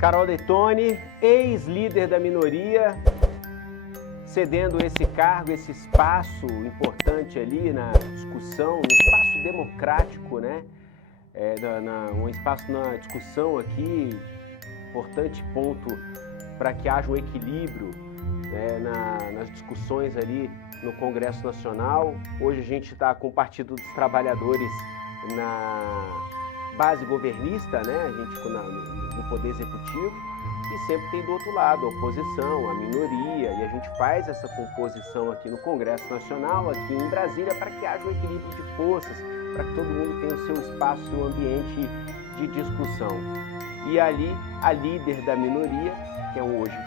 Carol Detoni, ex-líder da minoria, cedendo esse cargo, esse espaço importante ali na discussão, no espaço democrático, né? Um espaço na discussão aqui, importante ponto para que haja um equilíbrio, né, nas discussões ali no Congresso Nacional. Hoje a gente está com o Partido dos Trabalhadores na base governista, né? A gente no Poder Executivo, e sempre tem do outro lado a oposição, a minoria, e a gente faz essa composição aqui no Congresso Nacional, aqui em Brasília, para que haja um equilíbrio de forças, para que todo mundo tenha o seu espaço, o seu ambiente de discussão. E ali, a líder da minoria, que é hoje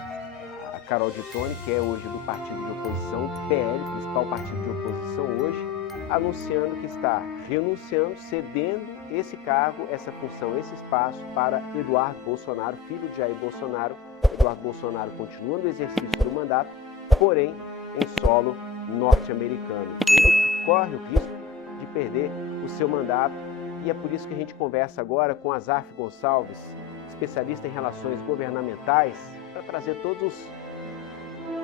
a Carol Detoni, que é hoje do partido de oposição, PL, principal partido de oposição hoje, anunciando que está renunciando, cedendo esse cargo, essa função, esse espaço para Eduardo Bolsonaro, filho de Jair Bolsonaro. Eduardo Bolsonaro continua no exercício do mandato, porém em solo norte-americano. Ele corre o risco de perder o seu mandato, e é por isso que a gente conversa agora com Azaf Gonçalves, especialista em relações governamentais, para trazer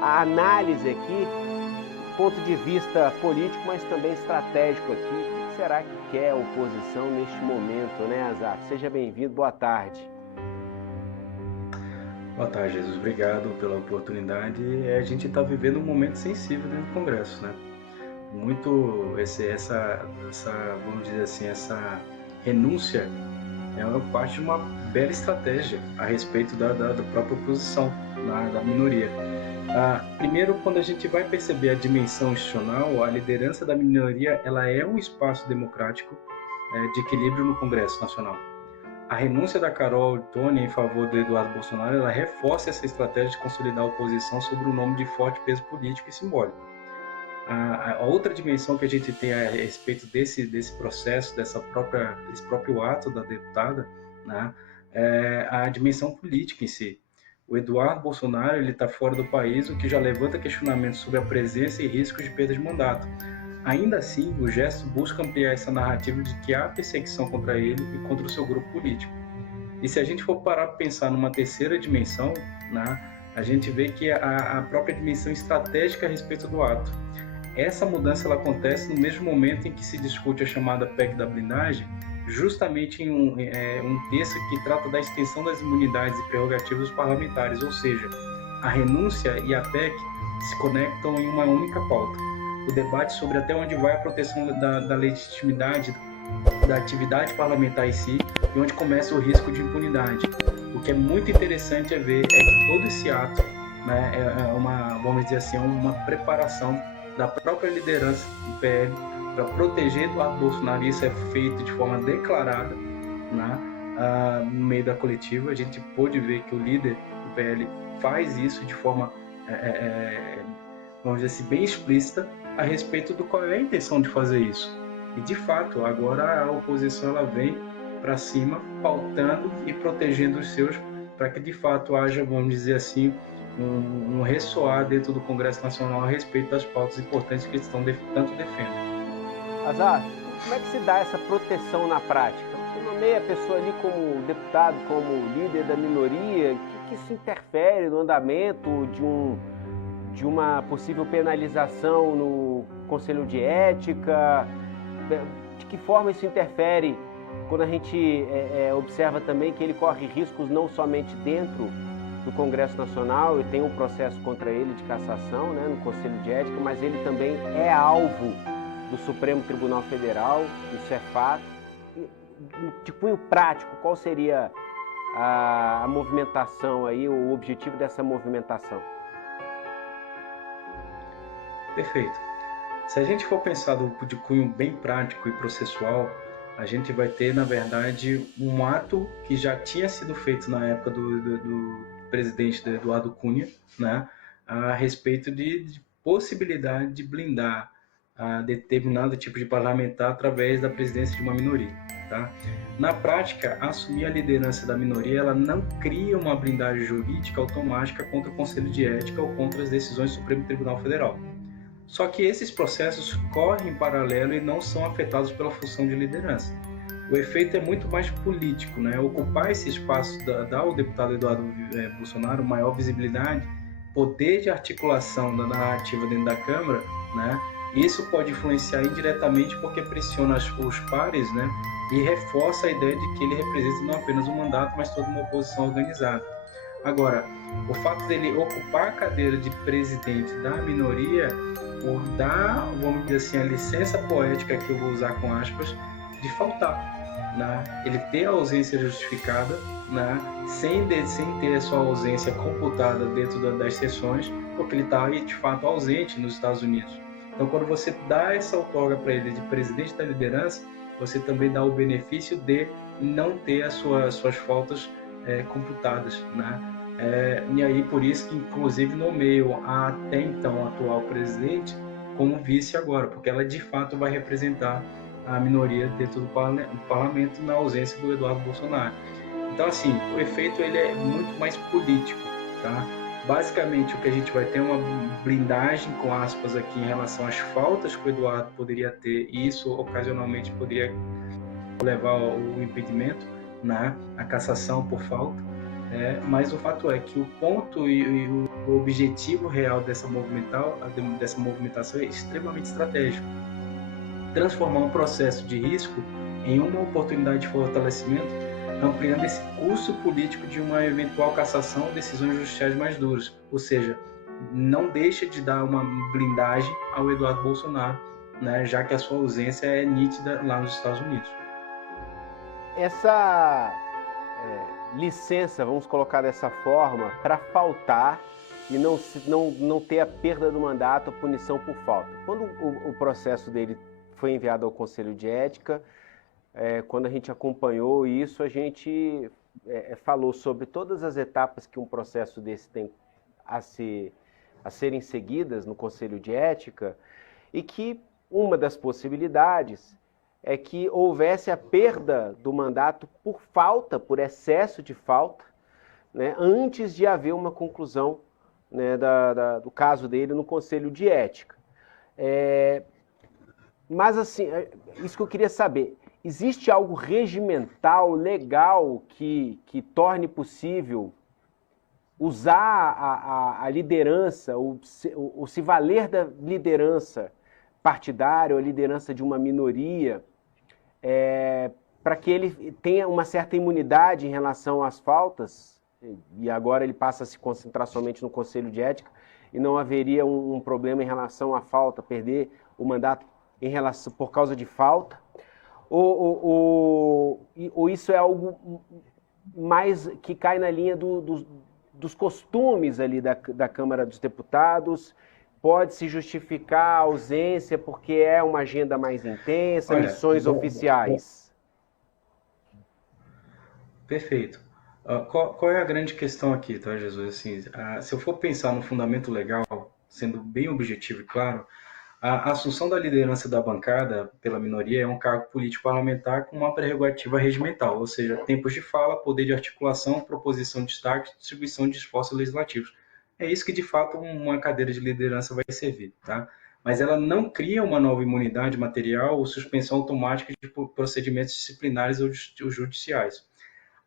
a análise aqui, ponto de vista político, mas também estratégico aqui. O que será que quer a oposição neste momento, né, Azaf? Seja bem-vindo, boa tarde. Boa tarde, Jesus. Obrigado pela oportunidade. A gente está vivendo um momento sensível dentro do Congresso, né? Vamos dizer assim, essa renúncia é parte de uma bela estratégia a respeito da própria oposição, da minoria. Primeiro, quando a gente vai perceber a dimensão institucional, a liderança da minoria ela é um espaço democrático de equilíbrio no Congresso Nacional. A renúncia da Carol Detoni em favor do Eduardo Bolsonaro, ela reforça essa estratégia de consolidar a oposição sob o nome de forte peso político e simbólico. A outra dimensão que a gente tem a respeito desse processo, desse próprio ato da deputada, né, é a dimensão política em si. O Eduardo Bolsonaro está fora do país, o que já levanta questionamentos sobre a presença e riscos de perda de mandato. Ainda assim, o gesto busca ampliar essa narrativa de que há perseguição contra ele e contra o seu grupo político. E se a gente for parar para pensar numa terceira dimensão, né, a gente vê que a própria dimensão estratégica a respeito do ato. Essa mudança ela acontece no mesmo momento em que se discute a chamada PEC da blindagem, justamente em um texto que trata da extensão das imunidades e prerrogativas dos parlamentares, ou seja, a renúncia e a PEC se conectam em uma única pauta. O debate sobre até onde vai a proteção da legitimidade da atividade parlamentar em si e onde começa o risco de impunidade. O que é muito interessante é ver que todo esse ato, né, vamos dizer assim, uma preparação da própria liderança do PL para proteger Eduardo Bolsonaro. Isso é feito de forma declarada, né, no meio da coletiva. A gente pôde ver que o líder do PL faz isso de forma, vamos dizer assim, bem explícita a respeito do qual é a intenção de fazer isso. E, de fato, agora a oposição ela vem para cima, pautando e protegendo os seus, para que, de fato, haja, vamos dizer assim, um ressoar dentro do Congresso Nacional a respeito das pautas importantes que eles tanto defendem. Azaf, como é que se dá essa proteção na prática? Você nomeia a pessoa ali como deputado, como líder da minoria, que isso interfere no andamento de uma possível penalização no Conselho de Ética? De que forma isso interfere quando a gente observa também que ele corre riscos não somente dentro do Congresso Nacional, e tem um processo contra ele de cassação, né, no Conselho de Ética, mas ele também é alvo do Supremo Tribunal Federal, isso é fato. De cunho prático, qual seria a movimentação aí, o objetivo dessa movimentação? Perfeito. Se a gente for pensar de cunho bem prático e processual, a gente vai ter, na verdade, um ato que já tinha sido feito na época do presidente Eduardo Cunha, né, a respeito de possibilidade de blindar determinado tipo de parlamentar através da presidência de uma minoria. Tá? Na prática, assumir a liderança da minoria ela não cria uma blindagem jurídica automática contra o Conselho de Ética ou contra as decisões do Supremo Tribunal Federal. Só que esses processos correm em paralelo e não são afetados pela função de liderança. o efeito é muito mais político, né? Ocupar esse espaço dá ao deputado Eduardo Bolsonaro maior visibilidade, poder de articulação da narrativa dentro da Câmara, né? Isso pode influenciar indiretamente porque pressiona os pares, né? E reforça a ideia de que ele representa não apenas um mandato, mas toda uma oposição organizada. Agora, o fato dele ocupar a cadeira de presidente da minoria, por dar, vamos dizer assim, a licença poética que eu vou usar com aspas, de faltar, né? Ele ter a ausência justificada, né? sem ter a sua ausência computada dentro das sessões, porque ele está de fato ausente nos Estados Unidos. Então, quando você dá essa outorga para ele de presidente da liderança, você também dá o benefício de não ter as suas faltas computadas, né? E aí, por isso que, inclusive, nomeio a até então atual presidente como vice agora, porque ela de fato vai representar a minoria dentro do parlamento na ausência do Eduardo Bolsonaro. Então, assim, o efeito ele é muito mais político, tá? Basicamente, o que a gente vai ter é uma blindagem, com aspas aqui, em relação às faltas que o Eduardo poderia ter, e isso ocasionalmente poderia levar ao impedimento, né? A cassação por falta. Mas o fato é que o ponto e o objetivo real dessa movimentação é extremamente estratégico. Transformar um processo de risco em uma oportunidade de fortalecimento, ampliando esse curso político de uma eventual cassação ou decisões judiciais mais duras. Ou seja, não deixa de dar uma blindagem ao Eduardo Bolsonaro, né, já que a sua ausência é nítida lá nos Estados Unidos. Essa licença, vamos colocar dessa forma, para faltar e não ter a perda do mandato, a punição por falta. Quando o processo dele foi enviado ao Conselho de Ética, quando a gente acompanhou isso, a gente falou sobre todas as etapas que um processo desse tem a serem seguidas no Conselho de Ética, e que uma das possibilidades é que houvesse a perda do mandato por falta, por excesso de falta, né, antes de haver uma conclusão, né, do caso dele no Conselho de Ética. Mas, assim, isso que eu queria saber, existe algo regimental, legal, que torne possível usar a liderança, ou se valer da liderança partidária ou a liderança de uma minoria, para que ele tenha uma certa imunidade em relação às faltas, e agora ele passa a se concentrar somente no Conselho de Ética, e não haveria um problema em relação à falta, perder o mandato por causa de falta, ou isso é algo mais que cai na linha dos costumes ali da Câmara dos Deputados? Pode-se justificar a ausência porque é uma agenda mais intensa, missões oficiais? Perfeito. Qual é a grande questão aqui, tá, Jesus? Assim, se eu for pensar no fundamento legal, sendo bem objetivo e claro, a assunção da liderança da bancada pela minoria é um cargo político parlamentar com uma prerrogativa regimental, ou seja, tempos de fala, poder de articulação, proposição de destaque, distribuição de esforços legislativos. É isso que, de fato, uma cadeira de liderança vai servir, tá? Mas ela não cria uma nova imunidade material ou suspensão automática de procedimentos disciplinares ou judiciais.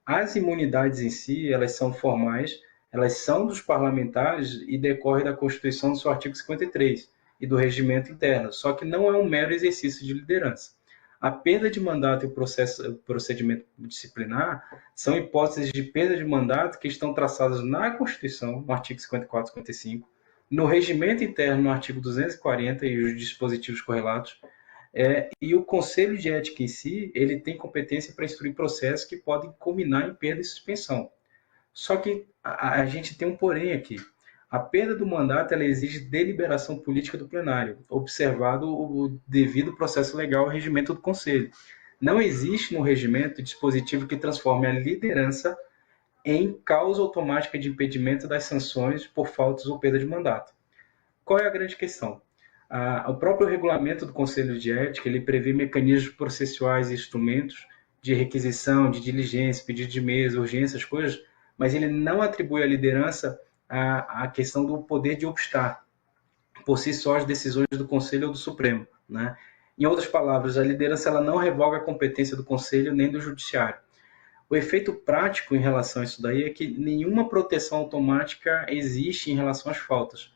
As imunidades em si, elas são formais, elas são dos parlamentares e decorrem da Constituição do seu artigo 53 e do regimento interno, só que não é um mero exercício de liderança. A perda de mandato e o procedimento disciplinar são hipóteses de perda de mandato que estão traçadas na Constituição, no artigo 54 e 55, no regimento interno, no artigo 240 e os dispositivos correlatos, e o Conselho de Ética em si, ele tem competência para instruir processos que podem culminar em perda e suspensão. Só que a gente tem um porém aqui. A perda do mandato ela exige deliberação política do plenário, observado o devido processo legal ao regimento do Conselho. Não existe no regimento dispositivo que transforme a liderança em causa automática de impedimento das sanções por faltas ou perda de mandato. Qual é a grande questão? O próprio regulamento do Conselho de Ética ele prevê mecanismos processuais e instrumentos de requisição, de diligência, pedido de mesa, urgência, as coisas, mas ele não atribui à liderança a questão do poder de obstar por si só as decisões do Conselho ou do Supremo, né? Em outras palavras, a liderança ela não revoga a competência do conselho nem do judiciário. O efeito prático em relação a isso daí é que nenhuma proteção automática existe em relação às faltas.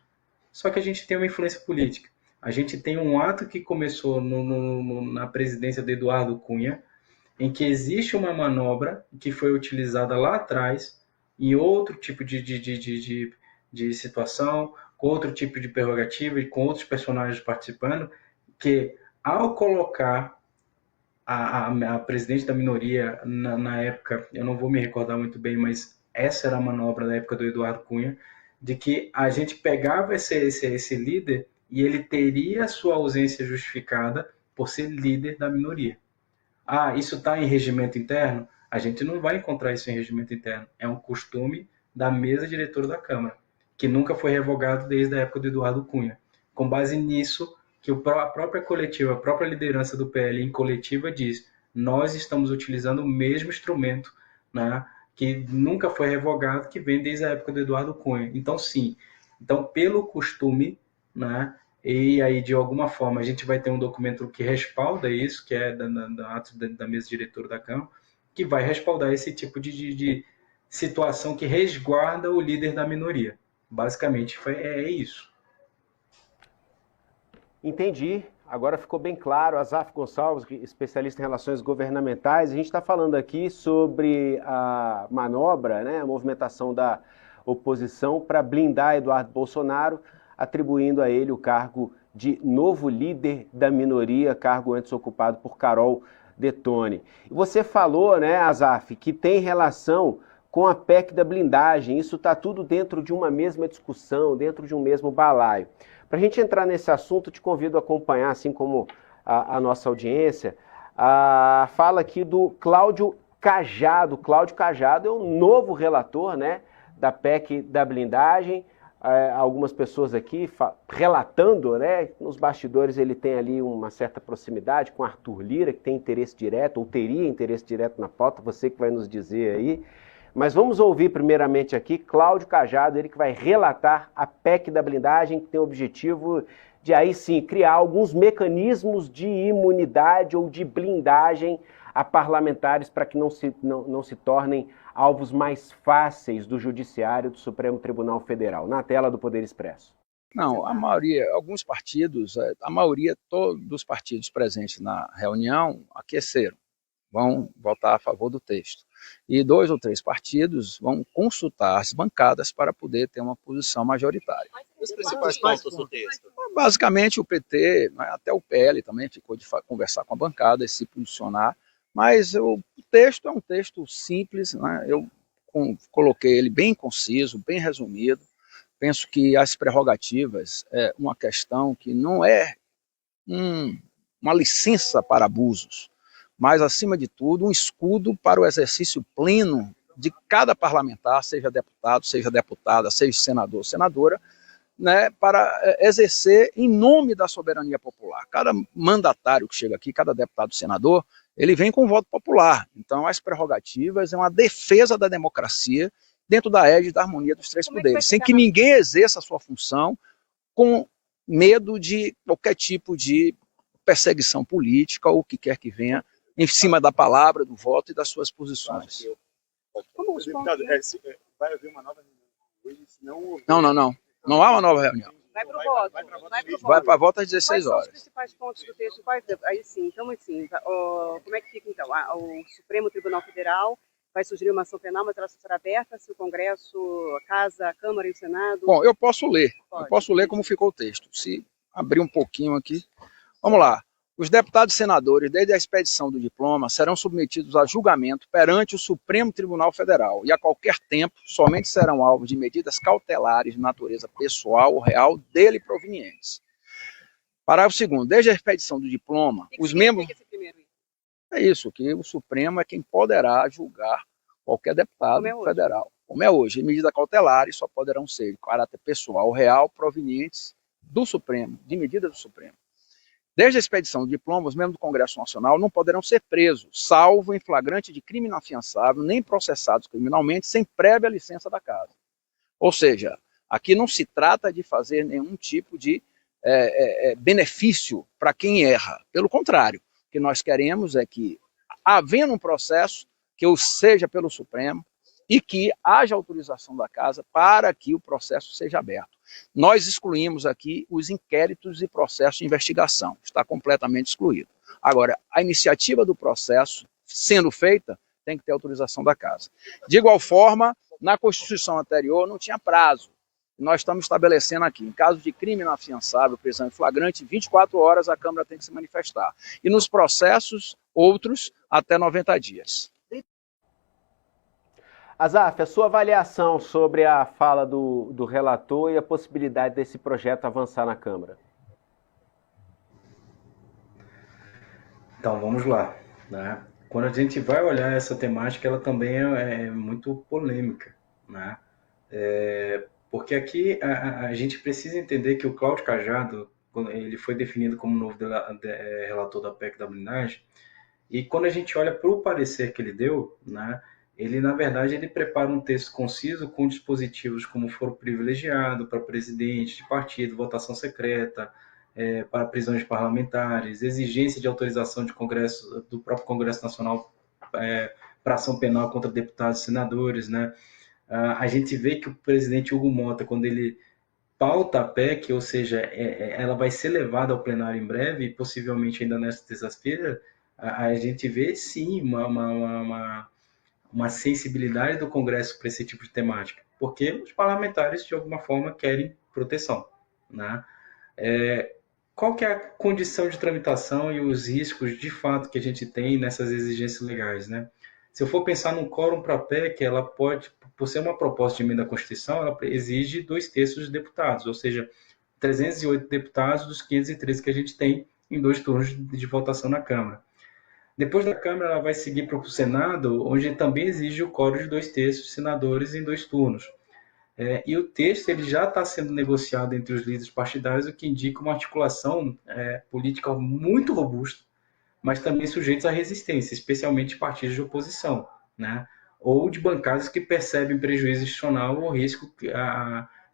Só que a gente tem uma influência política. A gente tem um ato que começou na presidência de Eduardo Cunha, em que existe uma manobra que foi utilizada lá atrás, em outro tipo de situação, com outro tipo de prerrogativa e com outros personagens participando, que ao colocar a presidente da minoria na época, eu não vou me recordar muito bem, mas essa era a manobra da época do Eduardo Cunha, de que a gente pegava esse líder e ele teria sua ausência justificada por ser líder da minoria. Ah, isso está em regimento interno? A gente não vai encontrar isso em regimento interno. É um costume da mesa diretora da Câmara, que nunca foi revogado desde a época do Eduardo Cunha. Com base nisso, que a própria coletiva, a própria liderança do PL em coletiva diz: nós estamos utilizando o mesmo instrumento, né, que nunca foi revogado, que vem desde a época do Eduardo Cunha. Então, sim. Então, pelo costume, né, e aí, de alguma forma, a gente vai ter um documento que respalda isso, que é da mesa diretora da Câmara, que vai respaldar esse tipo de situação que resguarda o líder da minoria. Basicamente, é isso. Entendi. Agora ficou bem claro. Azaf Gonçalves, especialista em relações governamentais. A gente está falando aqui sobre a manobra, né, a movimentação da oposição para blindar Eduardo Bolsonaro, atribuindo a ele o cargo de novo líder da minoria, cargo antes ocupado por Carol Detone. E você falou, né, Azaf, que tem relação com a PEC da blindagem. Isso está tudo dentro de uma mesma discussão, dentro de um mesmo balaio. Para a gente entrar nesse assunto, te convido a acompanhar, assim como a nossa audiência, a fala aqui do Cláudio Cajado. Cláudio Cajado é o novo relator, né, da PEC da blindagem. Algumas pessoas aqui relatando, né, nos bastidores ele tem ali uma certa proximidade com Arthur Lira, que tem interesse direto, ou teria interesse direto na pauta, você que vai nos dizer aí. Mas vamos ouvir primeiramente aqui Cláudio Cajado, ele que vai relatar a PEC da blindagem, que tem o objetivo de aí sim criar alguns mecanismos de imunidade ou de blindagem a parlamentares para que não se tornem alvos mais fáceis do Judiciário do Supremo Tribunal Federal. Na tela do Poder Expresso. Não, a maioria, alguns partidos, a maioria, todos os partidos presentes na reunião aqueceram, vão votar a favor do texto. E 2 ou 3 partidos vão consultar as bancadas para poder ter uma posição majoritária. Os principais pontos do texto? Basicamente, o PT, até o PL também ficou de conversar com a bancada e se posicionar, mas o texto é um texto simples, né? Eu coloquei ele bem conciso, bem resumido. Penso que as prerrogativas é uma questão que não é uma licença para abusos, mas, acima de tudo, um escudo para o exercício pleno de cada parlamentar, seja deputado, seja deputada, seja senador, senadora, né, para exercer em nome da soberania popular. Cada mandatário que chega aqui, cada deputado, senador, ele vem com voto popular. Então, as prerrogativas é uma defesa da democracia dentro da égide da harmonia dos 3 poderes, sem que ninguém exerça a sua função com medo de qualquer tipo de perseguição política ou o que quer que venha em cima da palavra, do voto e das suas posições. Deputado, vai haver uma nova reunião hoje, senão... Não há uma nova reunião. Vai para o voto. Vai para voto às 16 horas. Quais são os principais pontos do texto? Aí sim, então assim, como é que fica então? O Supremo Tribunal Federal vai sugerir uma ação penal, mas ela será aberta se o Congresso, a Casa, a Câmara e o Senado... Bom, eu posso ler. Pode. Eu posso ler como ficou o texto. Se abrir um pouquinho aqui. Vamos lá. Os deputados e senadores, desde a expedição do diploma, serão submetidos a julgamento perante o Supremo Tribunal Federal e, a qualquer tempo, somente serão alvo de medidas cautelares de natureza pessoal ou real dele provenientes. Parágrafo 2º. Desde a expedição do diploma, os membros... É isso, que o Supremo é quem poderá julgar qualquer deputado federal. Como é hoje. Medidas cautelares só poderão ser de caráter pessoal ou real provenientes do Supremo, de medidas do Supremo. Desde a expedição do diploma, os membros do Congresso Nacional não poderão ser presos, salvo em flagrante de crime inafiançável, nem processados criminalmente, sem prévia licença da Casa. Ou seja, aqui não se trata de fazer nenhum tipo de benefício para quem erra. Pelo contrário, o que nós queremos é que, havendo um processo, que eu seja pelo Supremo e que haja autorização da Casa para que o processo seja aberto. Nós excluímos aqui os inquéritos e processos de investigação, está completamente excluído. Agora, a iniciativa do processo, sendo feita, tem que ter autorização da Casa. De igual forma, na Constituição anterior não tinha prazo. Nós estamos estabelecendo aqui, em caso de crime inafiançável, prisão em flagrante, 24 horas a Câmara tem que se manifestar. E nos processos, outros, até 90 dias. Azaf, a sua avaliação sobre a fala do relator e a possibilidade desse projeto avançar na Câmara? Então, vamos lá, né? Quando a gente vai olhar essa temática, ela também é muito polêmica, né? Porque aqui a gente precisa entender que o Cláudio Cajado, ele foi definido como novo relator da PEC da blindagem, e quando a gente olha para o parecer que ele deu, né, ele, na verdade, ele prepara um texto conciso com dispositivos como foro privilegiado para presidente de partido, votação secreta, para prisões parlamentares, exigência de autorização de Congresso, do próprio Congresso Nacional para ação penal contra deputados e senadores, né? A gente vê que o presidente Hugo Mota, quando ele pauta a PEC, ou seja, ela vai ser levada ao plenário em breve, possivelmente ainda nesta terça-feira, a gente vê sim uma sensibilidade do Congresso para esse tipo de temática, porque os parlamentares, de alguma forma, querem proteção, né? Qual que é a condição de tramitação e os riscos, de fato, que a gente tem nessas exigências legais, né? Se eu for pensar num quórum para a PEC, ela pode, por ser uma proposta de emenda à Constituição, ela exige 2/3 dos deputados, ou seja, 308 deputados dos 513 que a gente tem em 2 turnos de votação na Câmara. Depois da Câmara, ela vai seguir para o Senado, onde também exige o quórum de 2/3 de senadores em 2 turnos. E o texto ele já está sendo negociado entre os líderes partidários, o que indica uma articulação política muito robusta, mas também sujeitos à resistência, especialmente partidos de oposição, né? Ou de bancadas que percebem prejuízo institucional ou risco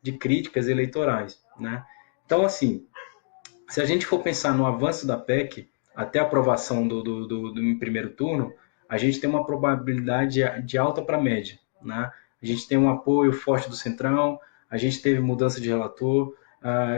de críticas eleitorais, né? Então, assim, se a gente for pensar no avanço da PEC, até a aprovação do primeiro turno, a gente tem uma probabilidade de alta para média, né? A gente tem um apoio forte do Centrão, a gente teve mudança de relator,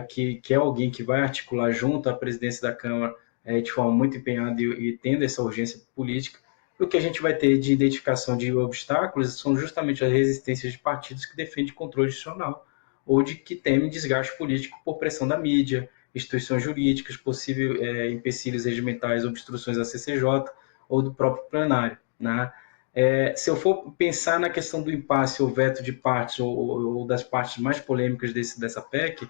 que é alguém que vai articular junto à presidência da Câmara de forma muito empenhada e tendo essa urgência política. E o que a gente vai ter de identificação de obstáculos são justamente as resistências de partidos que defendem controle institucional ou de que temem desgaste político por pressão da mídia, instituições jurídicas, possíveis empecilhos regimentais, obstruções da CCJ ou do próprio plenário, né? Se eu for pensar na questão do impasse ou veto de partes ou das partes mais polêmicas dessa PEC,